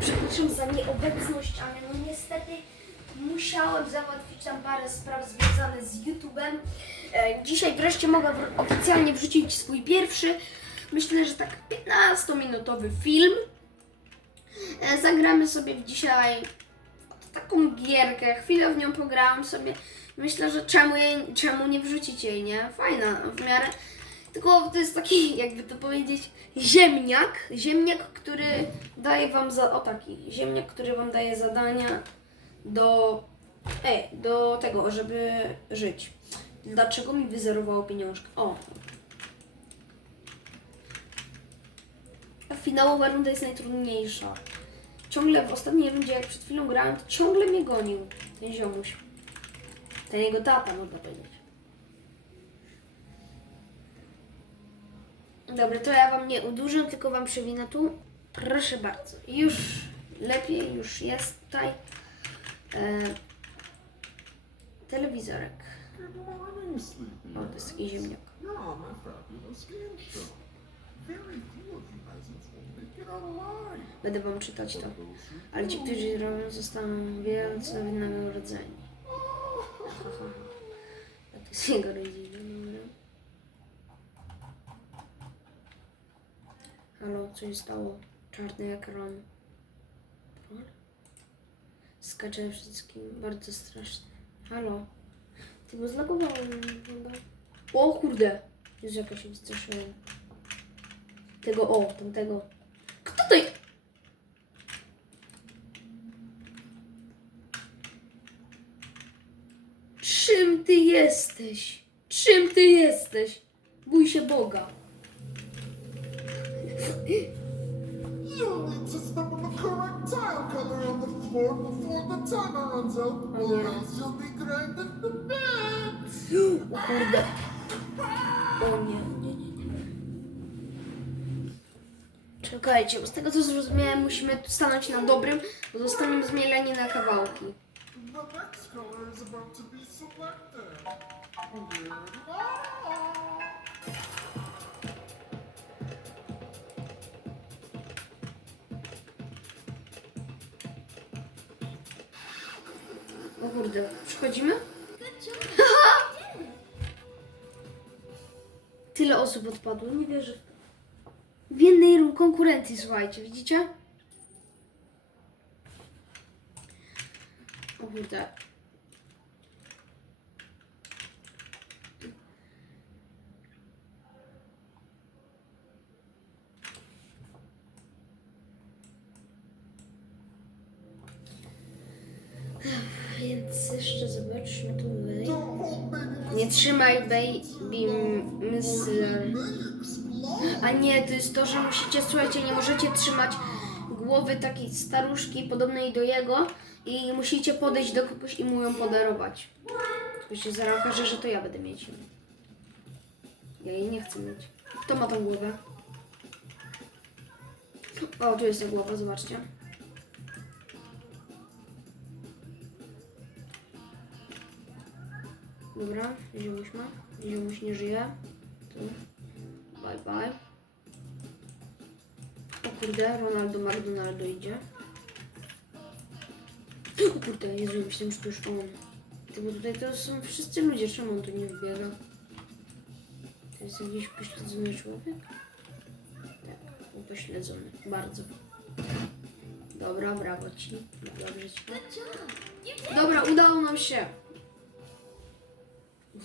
Przepraszam za nieobecność, ale no niestety musiałem załatwić tam parę spraw związanych z YouTube'em. E, Dzisiaj wreszcie mogę oficjalnie wrzucić swój pierwszy, myślę, że tak 15-minutowy film. E, Zagramy sobie dzisiaj taką gierkę, chwilę w nią pograłam sobie. Myślę, że czemu, jej, czemu nie wrzucić jej, nie? Fajna w miarę. Tylko to jest taki, jakby to powiedzieć, ziemniak. Ziemniak, który daje wam za. O taki. Ziemniak, który wam daje zadania do. Ej, do tego, żeby żyć. Dlaczego mi wyzerowało pieniążki? O. Finałowa runda jest najtrudniejsza. Ciągle w ostatniej rundzie, jak przed chwilą grałem, to ciągle mnie gonił ten ziomuś. Ten jego tata, można powiedzieć. Dobra, to ja wam nie udłużę, tylko wam przewinę tu. Proszę bardzo. Już lepiej, już jest tutaj. E, telewizorek. O, to jest taki ziemniak. Będę wam czytać to. Ale ci, którzy robią, zostaną wielce wynagrodzeni. Haha. A to jest jego rodzina. dobra. Halo, co się stało? Czarny ekran. Troll? Skacze wszystkim. Bardzo strasznie. Halo. Ty go zlagowałem chyba. O kurde. Jaka się wystraszyłem. Tego, o, tamtego. Kto to jest? Czym ty jesteś? Czym ty jesteś? Bój się Boga. You need to step on the correct tile color on the floor before the timer runs out, or else you'll be granted the bits. O kurde. O nie, nie, nie, nie. Czekajcie, bo z tego co zrozumiałem, musimy tu stanąć na dobrym, bo zostaniemy zmieleni na kawałki. The next color is about to be selected. Weird. O kurde, przychodzimy? Tyle osób odpadło, nie wierzę. w jednej konkurencji, słuchajcie, widzicie? O kurde. Nie trzymaj baby myśl. A nie, to jest to, że musicie, słuchajcie, nie możecie trzymać głowy takiej staruszki podobnej do jego i musicie podejść do kogoś i mu ją podarować. Tylko się zaraz okaże, że to ja będę mieć. Ja jej nie chcę mieć. Kto ma tą głowę? O, tu jest ta głowa, zobaczcie. Dobra, ziomuś ma. Ziomuś nie żyje. Tu. Bye bye. O kurde, Ronaldo McDonaldo idzie. O kurde, Jezu, myślałem, że to już on. Ty, bo tutaj to są wszyscy ludzie, czemu on tu nie wbiega? To jest jakiś pośledzony człowiek? Tak, upośledzony, bardzo. Dobra, brawo ci. Dobrze ci. Dobra, udało nam się.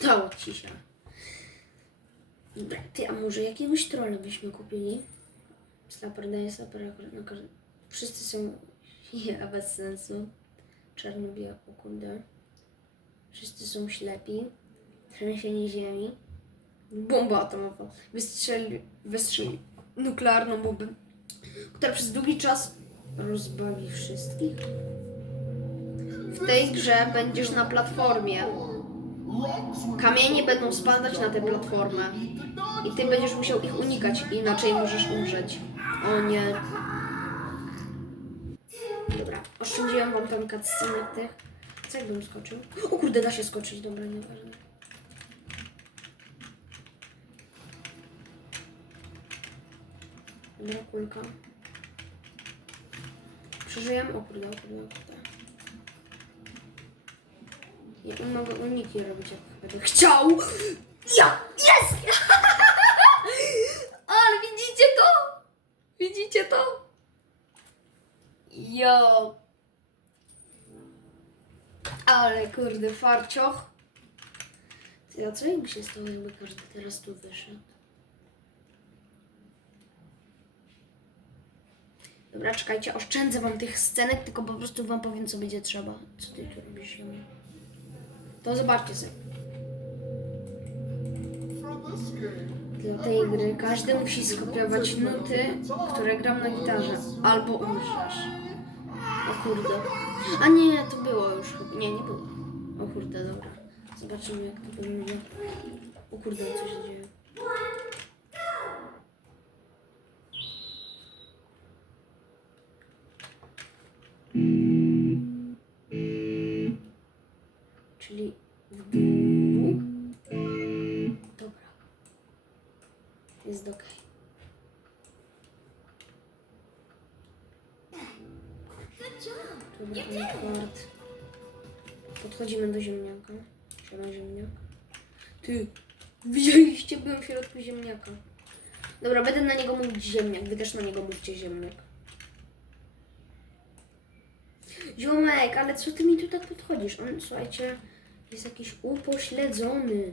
Udało ci się. Dobra, ty, a może jakiegoś trolla byśmy kupili? Slaper daje akurat na każdy... Wszyscy są... Ja, bez sensu. Czarno-białe, o kurde. Wszyscy są ślepi. Trzęsienie ziemi. Bomba atomowa. Wystrzeli... Wystrzeli nuklearną bombę, która przez długi czas rozbawi wszystkich. W tej grze będziesz na platformie. Kamienie będą spadać na tę platformę. I ty będziesz musiał ich unikać, inaczej możesz umrzeć. O nie. Dobra, oszczędziłem wam tam cutscenek tych. Co jakbym skoczył? O kurde, da się skoczyć, dobra, nieważne. Dobra, kulka. Przeżyjemy? O kurde, o kurde, o kurde. Ja mogę uniki robić, jak będę chciał. Ja! Jest! Ale widzicie to? Widzicie to? Jo! Ale kurde, farcioch. Ty, a co jakby się stało, jakby każdy teraz tu wyszedł? Dobra, czekajcie, oszczędzę wam tych scenek, tylko po prostu wam powiem, co będzie trzeba. Co ty tu robisz, Jumi? To zobaczcie sobie. Dla tej gry każdy musi skopiować nuty, które gram na gitarze, albo umrzesz. O kurde. A nie, to było już. Nie, nie było. O kurde, dobra. Zobaczymy, jak to będzie. O kurde, co się dzieje. Dobra, kart. Podchodzimy do ziemniaka. Siema ziemniak. Ty, widzieliście? Byłem w środku ziemniaka. Dobra, będę na niego mówić ziemniak. Wy też na niego mówcie ziemniak. Ziomek, ale co ty mi tu tak podchodzisz? On, słuchajcie, jest jakiś upośledzony.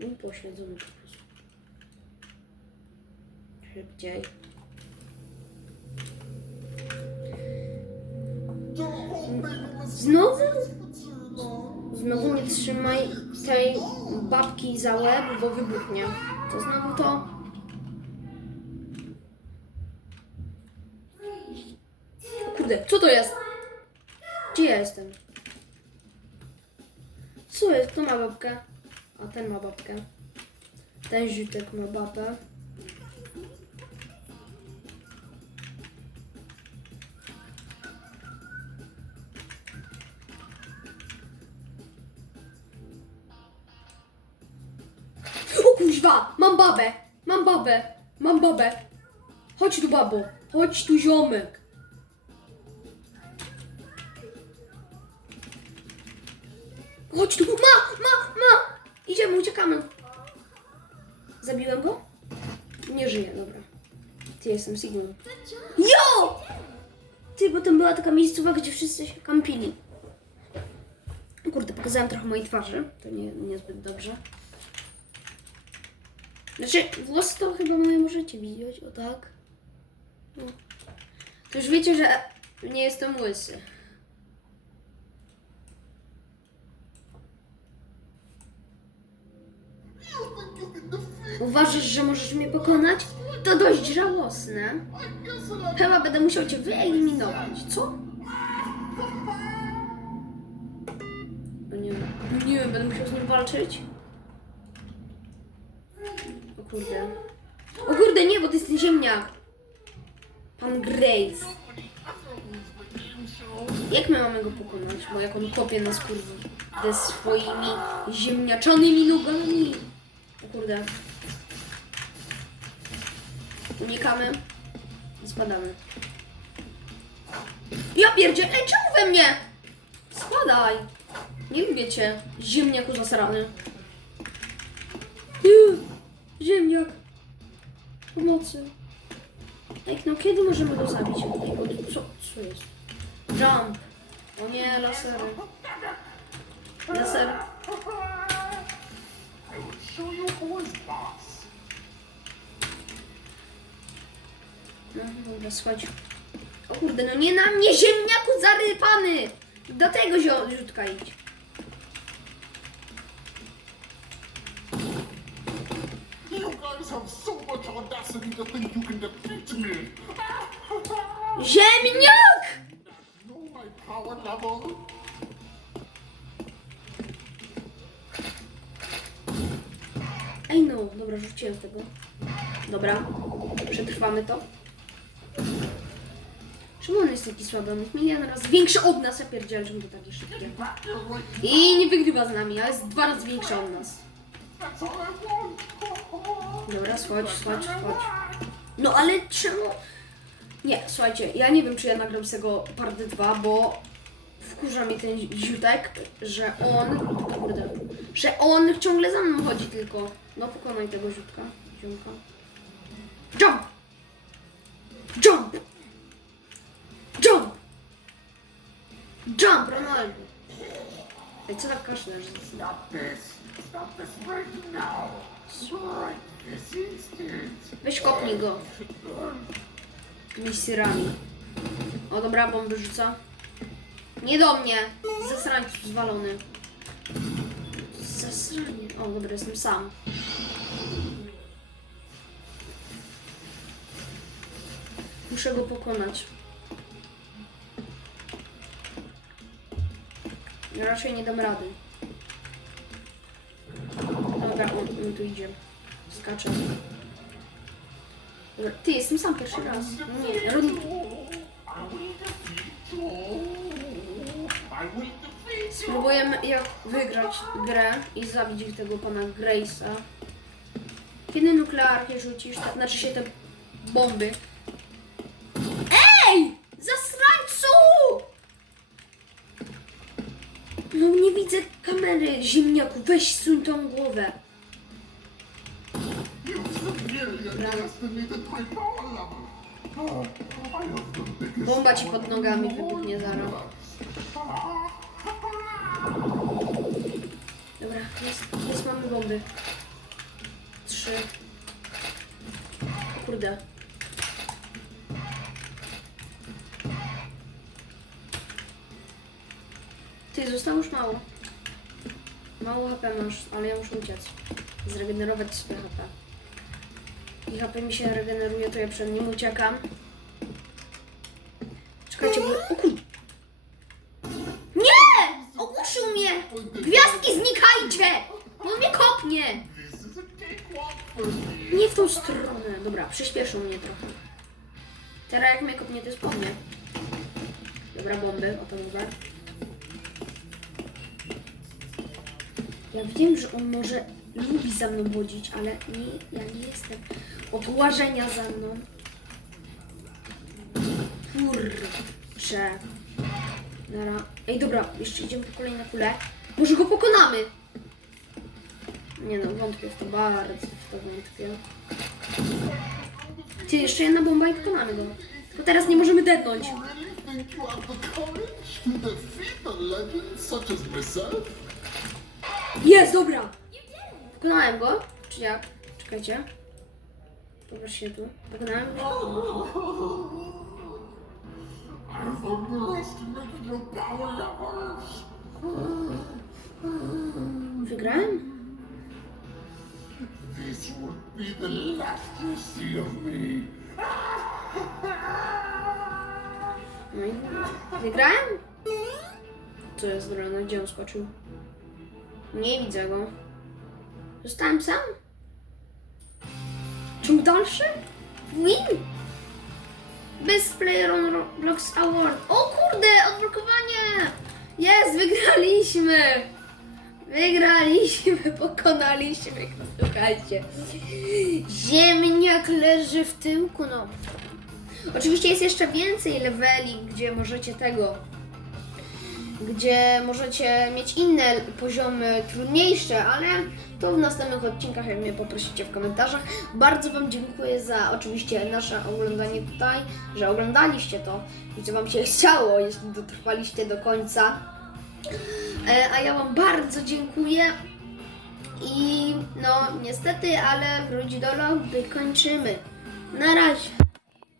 Upośledzony po prostu. Szybciej. Znowu? Znowu nie trzymaj tej babki za łeb, bo wybuchnie. To znowu to. Kurde, co to jest? Gdzie ja jestem? Co jest? Kto ma babkę? A ten ma babkę. Ten ziutek ma babę. Mam babę! Mam babę! Mam babę! Chodź tu, babo! Chodź tu, ziomek! Chodź tu! Ma! Ma! Ma! Idziemy, uciekamy! Zabiłem go? Nie żyje, dobra. Ty jestem Sigmund. Jo! Ty, bo tam była taka miejscowa, gdzie wszyscy się kampili. Kurde, pokazałem trochę mojej twarzy. To nie, niezbyt dobrze. Znaczy, włosy to chyba moje możecie widzieć, o tak. No. To już wiecie, że nie jestem łysy. Uważasz, że możesz mnie pokonać? To dość żałosne. Chyba będę musiał cię wyeliminować, co? No nie wiem. Nie wiem, będę musiał z nim walczyć. Kurde. O kurde, nie, bo to jest ziemniak. Pan Grace. Jak my mamy go pokonać? Bo jak on kopie nas kurwa ze swoimi ziemniaczanymi nogami. O kurde. Unikamy. I spadamy. Ja pierdzie, ej, czemu we mnie? Spadaj. Nie lubię cię, ziemniaku zasrany. Ziemniak. Pomocy. Ej, no kiedy możemy go zabić? Co, co jest? Jump. O nie, lasery. Laser. No dobra, schodź. O kurde, no nie na mnie, ziemniaku zarypany! Do tego ziutka idź. Ziemniak! Ej no, dobra, rzuciłem tego. Dobra, przetrwamy to. Czemu on jest taki słaby? On jest milion razy większy od nas, ja pierdzielę, że to takie szybkie. I nie wygrywa z nami, ale jest dwa razy większy od nas. Dobra, schodź, schodź, schodź. No ale czemu? Nie, słuchajcie, ja nie wiem, czy ja nagram z tego part 2, bo wkurza mnie ten ziutek, że on, kurde, że on ciągle za mną chodzi tylko. No pokonaj tego ziutka, ziomka. Jump! Jump! Jump! Jump, Ronaldo! Ej, co tak kaszlesz? Stop Weź kopnij go. Misyrami. O dobra, bomby rzuca. Nie do mnie! Zasrańcu zwalony. Zasranie. O dobra, jestem sam. Muszę go pokonać. Raczej nie dam rady. Dobra, on, on tu idzie. Skacze. Ty, jestem sam pierwszy raz. No nie, you! Spróbujemy jak wygrać grę i zabić tego pana Grace'a. Kiedy nuklearkę rzucisz, tak, znaczy się te bomby. Ej! Zasrańcu! No nie widzę kamery, ziemniaku, weź suń tą głowę. Bomba ci pod nogami wybuchnie zaraz. Dobra, jest, jest mamy bomby. Trzy. Kurde. Ty, zostało już mało. Mało HP masz, ale ja muszę uciec. Zregenerować swoje HP. I HP mi się regeneruje, to ja przed nim uciekam. Czekajcie, bo... O kur... Nie! Ogłuszył mnie! Gwiazdki znikajcie! No mnie kopnie! Nie w tą stronę. Dobra, przyspieszył mnie trochę. Teraz jak mnie kopnie, to jest po mnie. Dobra, bomby, atomowe. Ja wiem, że on może lubi za mną chodzić, ale nie, ja nie jestem od łażenia za mną. Kurczę. Dobra. Ej, dobra, jeszcze idziemy po kolejne kule. Może go pokonamy. Nie no, wątpię w to, bardzo w to wątpię. Ty, jeszcze jedna bomba i pokonamy go. Tylko teraz nie możemy dednąć. Jest, dobra! Pokonałem go? Czy jak? Czekajcie. Popatrzcie tu. Pokonałem go. I've underestimated your! Wygrałem? This would be the last you see of me! No i wygrałem? Co jest grane? Gdzie on skoczył? Nie widzę go. Zostałem sam? Ciąg dalszy? Win! Best Player on Roblox Award. O kurde, odblokowanie! Jest, wygraliśmy! Wygraliśmy, pokonaliśmy słuchajcie. Ziemniak leży w tyłku, no. Oczywiście jest jeszcze więcej leveli, gdzie możecie tego, gdzie możecie mieć inne poziomy trudniejsze, ale to w następnych odcinkach, jak mnie poprosicie w komentarzach. Bardzo Wam dziękuję za oczywiście nasze oglądanie tutaj, że oglądaliście to i co Wam się chciało, jeśli dotrwaliście do końca. E, A ja Wam bardzo dziękuję. I no niestety, ale wróć do lobby kończymy. Na razie.